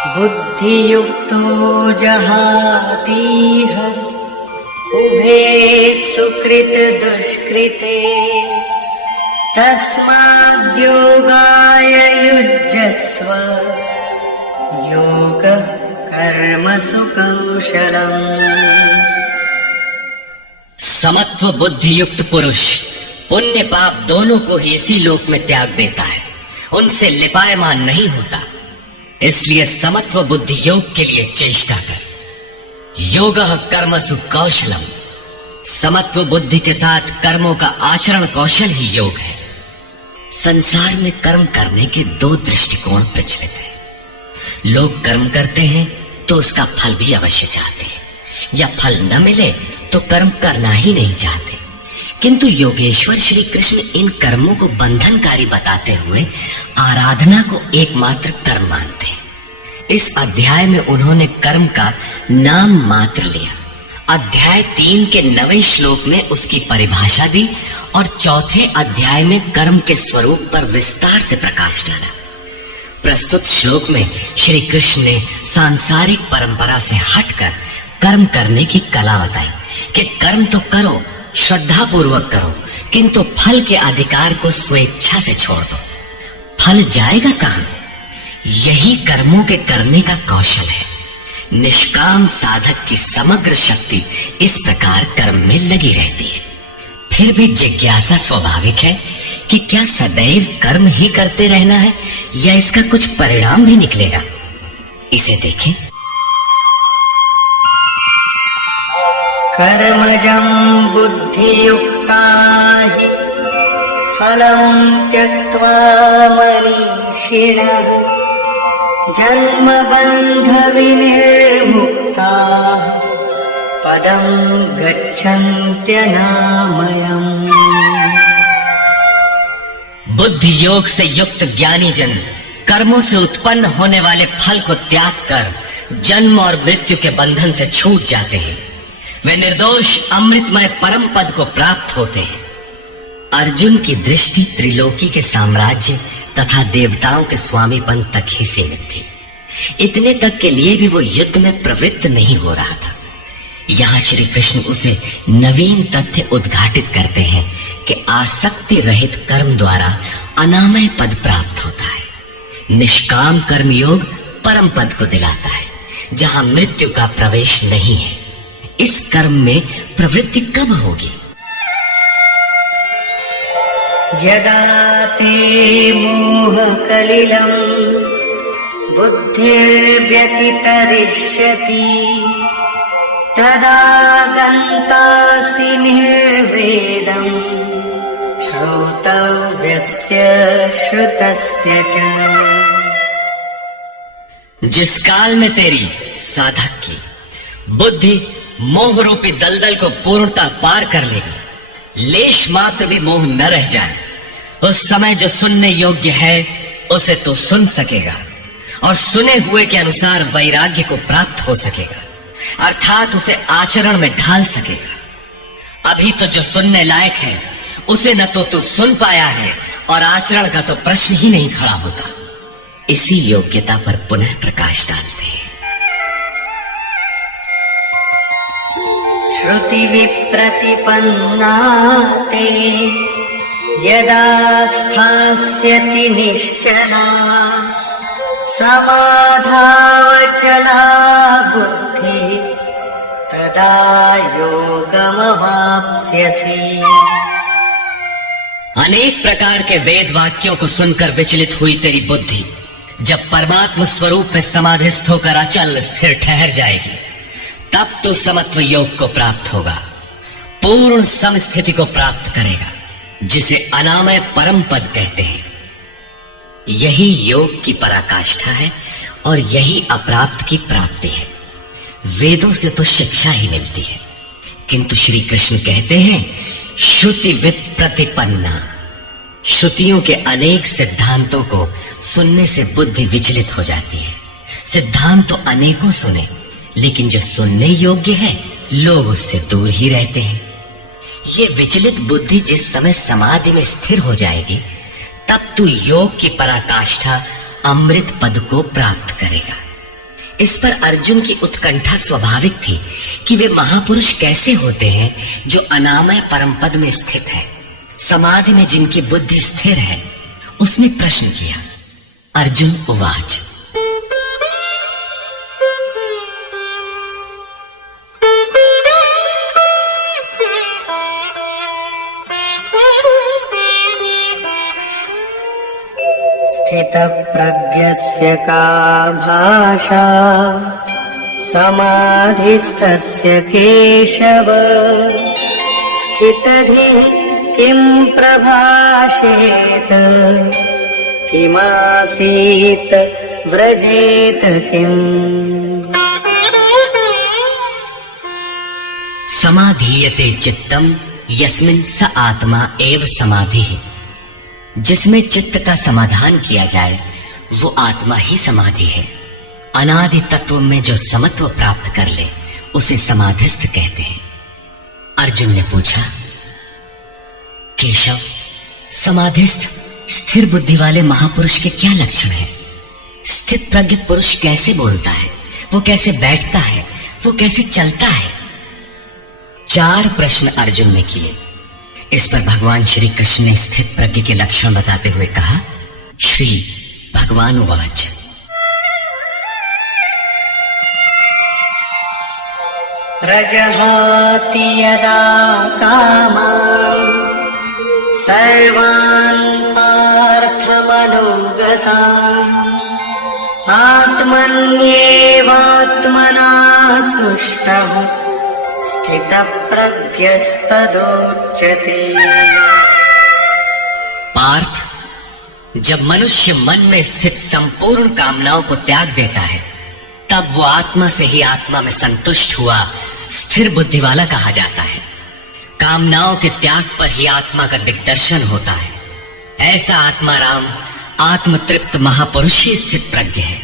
बुद्धियुक्तो जहातीह उभे सुकृत दुष्कृते तस्माद्योगाय युज्यस्व योग कर्मसु कौशलम्। समत्व बुद्धि युक्त पुरुष पुण्य पाप दोनों को ही इसी लोक में त्याग देता है, उनसे लिपायमान नहीं होता। इसलिए समत्व बुद्धि योग के लिए चेष्टा कर। योगः कर्मसु कौशलम। समत्व बुद्धि के साथ कर्मों का आचरण कौशल ही योग है। संसार में कर्म करने के दो दृष्टिकोण प्रचलित हैं। लोग कर्म करते हैं तो उसका फल भी अवश्य चाहते हैं, या फल न मिले तो कर्म करना ही नहीं चाहते। किंतु योगेश्वर श्री कृष्ण इन कर्मों को बंधनकारी बताते हुए आराधना को एकमात्र कर्म मानते हैं। इस अध्याय में उन्होंने कर्म का नाम मात्र लिया। अध्याय 3 के 9वें श्लोक में उसकी परिभाषा दी और चौथे अध्याय में कर्म के स्वरूप पर विस्तार से प्रकाश डाला। प्रस्तुत श्लोक में श्री कृष्ण ने सांसारिक परंपरा से हटकर कर्म करने की कला बताई कि कर्म तो करो, श्रद्धा पूर्वक करो, किंतु फल के अधिकार को स्वेच्छा से छोड़ दो। फल जाएगा कहां? यही कर्मों के करने का कौशल है। निष्काम साधक की समग्र शक्ति इस प्रकार कर्म में लगी रहती है। फिर भी जिज्ञासा स्वाभाविक है कि क्या सदैव कर्म ही करते रहना है या इसका कुछ परिणाम भी निकलेगा। इसे देखें। कर्मजं बुद्धियुक्ता हि फलं त्यक्त्वा मनीषिणः जन्मबन्धविनिर्मुक्ताः पदं गच्छन्त्यनामयम्। बुद्धि योग से युक्त ज्ञानी जन कर्मों से उत्पन्न होने वाले फल को त्याग कर जन्म और मृत्यु के बंधन से छूट जाते हैं। वे निर्दोष अमृतमय परम पद को प्राप्त होते हैं। अर्जुन की दृष्टि त्रिलोकी के साम्राज्य तथा देवताओं के स्वामीपन तक ही सीमित थी। इतने तक के लिए भी वो युद्ध में प्रवृत्त नहीं हो रहा था। यहाँ श्री कृष्ण उसे नवीन तथ्य उद्घाटित करते हैं कि आसक्ति रहित कर्म द्वारा अनामय पद प्राप्त होता है। निष्काम कर्म योग परम पद को दिलाता है, जहाँ मृत्यु का प्रवेश नहीं है। इस कर्म में प्रवृत्ति कब होगी? यदा ते मोह कलिलं बुद्धिर्व्यतितरिष्यति तदा गन्तासि निर्वेदं श्रोतव्यस्य श्रुतस्य च। जिस काल में तेरी साधक की बुद्धि मोह रूपी दलदल को पूर्णता पार कर लेगी, लेश मात्र भी मोह न रह जाए, उस समय जो सुनने योग्य है उसे तो सुन सकेगा और सुने हुए के अनुसार वैराग्य को प्राप्त हो सकेगा, अर्थात उसे आचरण में ढाल सकेगा। अभी तो जो सुनने लायक है उसे न तो तू सुन पाया है और आचरण का तो प्रश्न ही नहीं खड़ा होता। इसी योग्यता पर पुनः प्रकाश डालते हैं। श्रुति विप्रतिपन्ना ते यदा स्थास्यति निश्चला समाधावचला बुद्धि तदा योगमवाप्स्यसि। अनेक प्रकार के वेद वाक्यों को सुनकर विचलित हुई तेरी बुद्धि जब परमात्मा स्वरूप में समाधिस्थ होकर अचल स्थिर ठहर जाएगी, तब तो समत्व योग को प्राप्त होगा, पूर्ण समस्थिति को प्राप्त करेगा, जिसे अनामय परम पद कहते हैं। यही योग की पराकाष्ठा है और यही अप्राप्त की प्राप्ति है। वेदों से तो शिक्षा ही मिलती है, किंतु श्री कृष्ण कहते हैं श्रुति विप्रतिपन्ना। श्रुतियों के अनेक सिद्धांतों को सुनने से बुद्धि विचलित हो जाती है। सिद्धांत तो अनेकों सुने, लेकिन जो सुनने योग्य है लोग उससे दूर ही रहते हैं। ये विचलित बुद्धि जिस समय समाधि में स्थिर हो जाएगी, तब तू योग की पराकाष्ठा अमृत पद को प्राप्त करेगा। इस पर अर्जुन की उत्कंठा स्वाभाविक थी कि वे महापुरुष कैसे होते हैं जो अनामय परम पद में स्थित है, समाधि में जिनकी बुद्धि स्थिर है। उसने प्रश्न किया। अर्जुन उवाच। स्थितप्रज्ञस्य का भाषा समाधिस्थस्य केशव स्थितधिः किं प्रभाषेत किमासीत व्रजेत किम्। समाधीयते चित्तम यस्मिन् स आत्मा एव समाधिः। जिसमें चित्त का समाधान किया जाए वो आत्मा ही समाधि है। अनादि तत्व में जो समत्व प्राप्त कर ले उसे समाधिस्थ कहते हैं। अर्जुन ने पूछा, केशव, समाधिस्थ स्थिर बुद्धि वाले महापुरुष के क्या लक्षण हैं? स्थित प्रज्ञ पुरुष कैसे बोलता है, वो कैसे बैठता है, वो कैसे चलता है? 4 प्रश्न अर्जुन ने किए। इस पर भगवान श्री कृष्ण ने स्थित प्रज्ञ के लक्षण बताते हुए कहा। श्री भगवान उवाच। प्रजहाति यदा कामान् सर्वान् पार्थमनोगतान् आत्मन्येवात्मना तुष्टः स्थितप्रज्ञस्तदोच्यते। पार्थ, जब मनुष्य मन में स्थित संपूर्ण कामनाओं को त्याग देता है तब वो आत्मा से ही आत्मा में संतुष्ट हुआ स्थिर बुद्धि वाला कहा जाता है। कामनाओं के त्याग पर ही आत्मा का दिग्दर्शन होता है। ऐसा आत्माराम आत्मतृप्त महापुरुष ही स्थित प्रज्ञ है।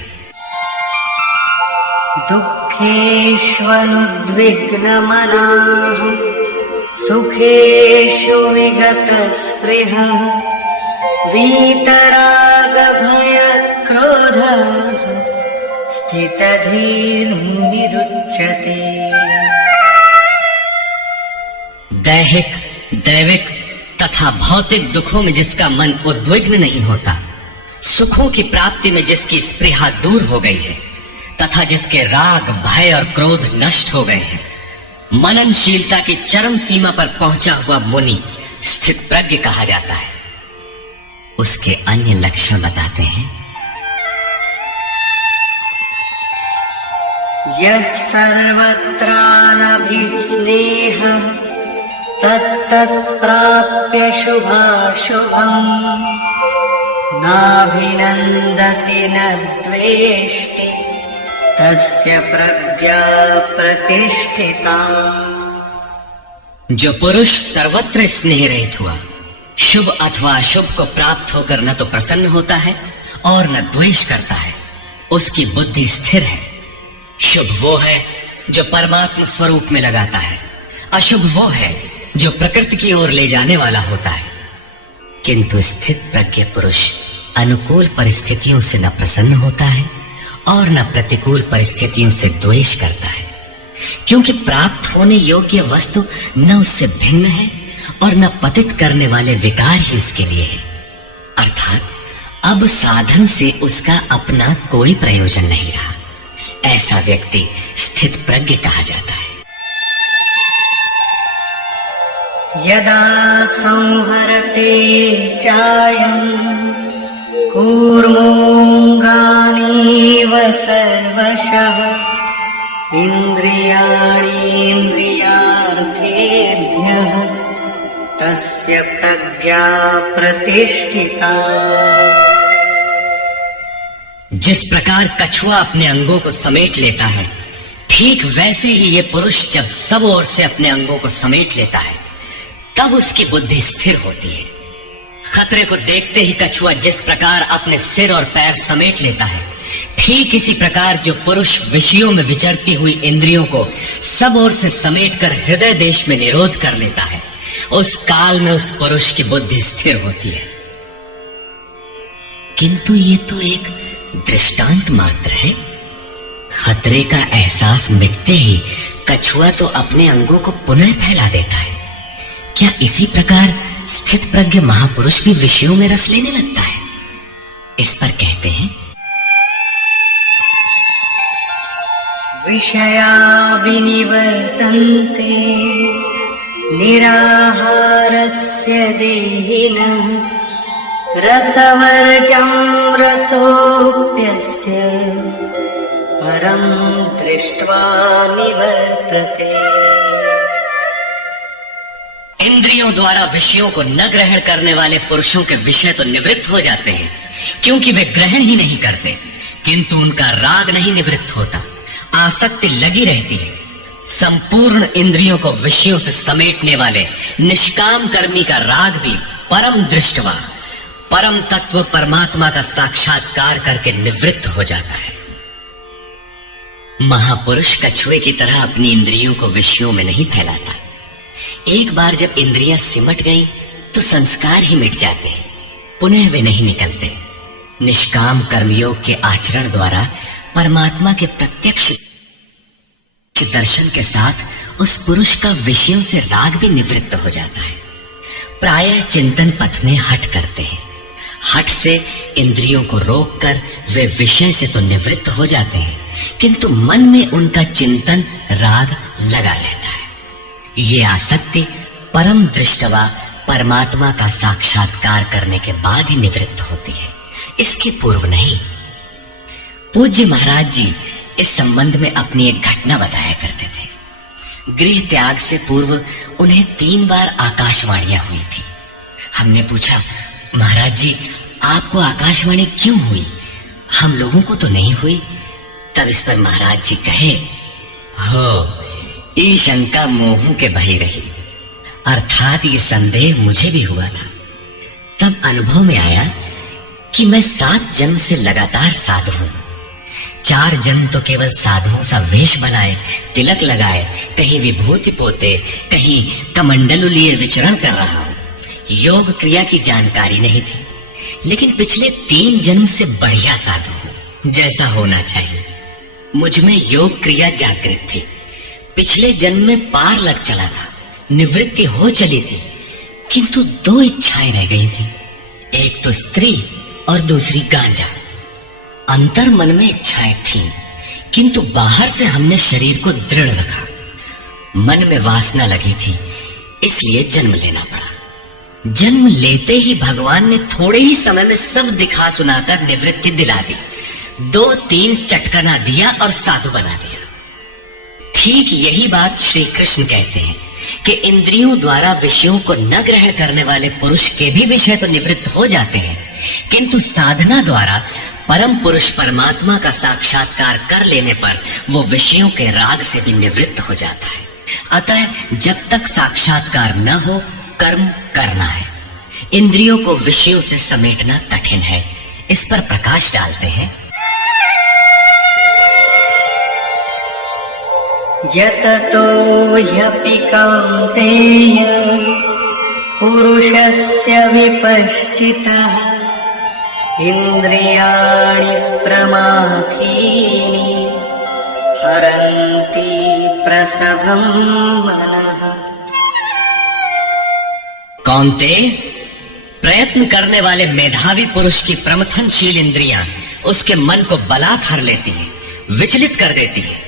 दुःखेष्वनुद्विग्नमनाः सुखेषु विगतस्पृहः वीतरागभयक्रोधः स्थितधीर्मुनिरुच्यते। दैहिक, दैविक तथा भौतिक दुखों में जिसका मन उद्विग्न नहीं होता, सुखों की प्राप्ति में जिसकी स्पृहा दूर हो गई है तथा जिसके राग, भय और क्रोध नष्ट हो गए हैं, मननशीलता की चरम सीमा पर पहुंचा हुआ मुनि स्थित प्रज्ञ कहा जाता है। उसके अन्य लक्षण बताते हैं। यः सर्वत्रानभिस्नेहः तत्तत्प्राप्य शुभाशुभम् नाभिनन्दति न द्वेष्टि तस्य प्रज्ञा प्रतिष्ठिता। जो पुरुष सर्वत्र स्नेह रहित हुआ, शुभ अथवा अशुभ को प्राप्त होकर न तो प्रसन्न होता है और न द्वेष करता है, उसकी बुद्धि स्थिर है। शुभ वो है जो परमात्मा स्वरूप में लगाता है, अशुभ वो है जो प्रकृति की ओर ले जाने वाला होता है। किंतु स्थित प्रज्ञ पुरुष अनुकूल परिस्थितियों से न प्रसन्न होता है और न प्रतिकूल परिस्थितियों से द्वेष करता है, क्योंकि प्राप्त होने योग्य वस्तु न उससे भिन्न है और न पतित करने वाले विकार ही उसके लिए है। अर्थात अब साधन से उसका अपना कोई प्रयोजन नहीं रहा। ऐसा व्यक्ति स्थित प्रज्ञ कहा जाता है। यदा संहरते चायम् कूर्मोऽङ्गानीव सर्वशः इन्द्रियाणीन्द्रियार्थेभ्यः तस्य प्रज्ञा प्रतिष्ठिता। जिस प्रकार कछुआ अपने अंगों को समेट लेता है, ठीक वैसे ही ये पुरुष जब सब ओर से अपने अंगों को समेट लेता है तब उसकी बुद्धि स्थिर होती है। खतरे को देखते ही कछुआ जिस प्रकार अपने सिर और पैर समेट लेता है, ठीक इसी प्रकार जो पुरुष विषयों में विचरती हुई इंद्रियों को सब ओर से समेटकर हृदय देश में निरोध कर लेता है, उस काल में उस पुरुष की बुद्धि स्थिर होती है। किंतु ये तो एक दृष्टांत मात्र है। खतरे का एहसास मिटते ही कछुआ तो अपने अंगों को पुनः फैला देता है। क्या इसी प्रकार स्थित प्रज्ञ महापुरुष भी विषयों में रस लेने लगता है? इस पर कहते हैं, विषया विनिवर्तन्ते निराहारस्य देहिनः रसवर्जं रसोऽप्यस्य परं दृष्ट्वा निवर्तते। इंद्रियों द्वारा विषयों को न ग्रहण करने वाले पुरुषों के विषय तो निवृत्त हो जाते हैं, क्योंकि वे ग्रहण ही नहीं करते, किंतु उनका राग नहीं निवृत्त होता, आसक्ति लगी रहती है। संपूर्ण इंद्रियों को विषयों से समेटने वाले निष्काम कर्मी का राग भी परम दृष्टवा, परम तत्व परमात्मा का साक्षात्कार करके निवृत्त हो जाता है। महापुरुष कछुए की तरह अपनी इंद्रियों को विषयों में नहीं फैलाता। एक बार जब इंद्रियां सिमट गई तो संस्कार ही मिट जाते हैं, पुनः वे नहीं निकलते। निष्काम कर्मयोग के आचरण द्वारा परमात्मा के प्रत्यक्ष दर्शन के साथ उस पुरुष का विषयों से राग भी निवृत्त हो जाता है। प्रायः चिंतन पथ में हठ करते हैं। हठ से इंद्रियों को रोककर वे विषय से तो निवृत्त हो जाते हैं, किंतु मन में उनका चिंतन राग लगा रहता है। ये आसक्ति परम दृष्टवा परमात्मा का साक्षात्कार करने के बाद ही निवृत्त होती है, इसके पूर्व नहीं। पूज्य महाराज जी इस संबंध में अपनी एक घटना बताया करते थे। गृह त्याग से पूर्व उन्हें 3 बार आकाशवाणियां हुई थी। हमने पूछा, महाराज जी आपको आकाशवाणी क्यों हुई, हम लोगों को तो नहीं हुई? तब इस पर महाराज जी कहे, हो ये शंका मोह के भई रही, अर्थात ये संदेह मुझे भी हुआ था। तब अनुभव में आया कि मैं 7 जन्म से लगातार साधु हूं। 4 जन्म तो केवल साधुओं सा वेश बनाए, तिलक लगाए, कहीं विभूति पोते, कहीं कमंडलु लिए विचरण कर रहा हूं। योग क्रिया की जानकारी नहीं थी, लेकिन पिछले 3 जन्म से बढ़िया साधु हूं, जैसा होना चाहिए। मुझ में योग क्रिया जागृत थी। पिछले जन्म में पार लग चला था, निवृत्ति हो चली थी, किंतु 2 इच्छाएं रह गई थी, एक तो स्त्री और दूसरी गांजा। अंतर मन में इच्छाएं थीं, किंतु बाहर से हमने शरीर को दृढ़ रखा। मन में वासना लगी थी, इसलिए जन्म लेना पड़ा। जन्म लेते ही भगवान ने थोड़े ही समय में सब दिखा सुनाकर निवृत्ति दिला दी। 2-3 चटकना दिया और साधु बना दिया। ठीक यही बात श्री कृष्ण कहते हैं कि इंद्रियों द्वारा विषयों को न ग्रहण करने वाले पुरुष के भी विषय तो निवृत्त हो जाते हैं, किंतु साधना द्वारा परम पुरुष परमात्मा का साक्षात्कार कर लेने पर वो विषयों के राग से भी निवृत्त हो जाता है। अतः जब तक साक्षात्कार न हो कर्म करना है। इंद्रियों को विषयों से समेटना कठिन है। इस पर प्रकाश डालते हैं, यततो ह्यपि कौन्तेय पुरुषस्य विपश्चितः इन्द्रियाणि प्रमाथीनि हरन्ति प्रसभं मनः। कौन्तेय, प्रयत्न करने वाले मेधावी पुरुष की प्रमथनशील इंद्रियां उसके मन को बलात् हर लेती हैं, विचलित कर देती हैं।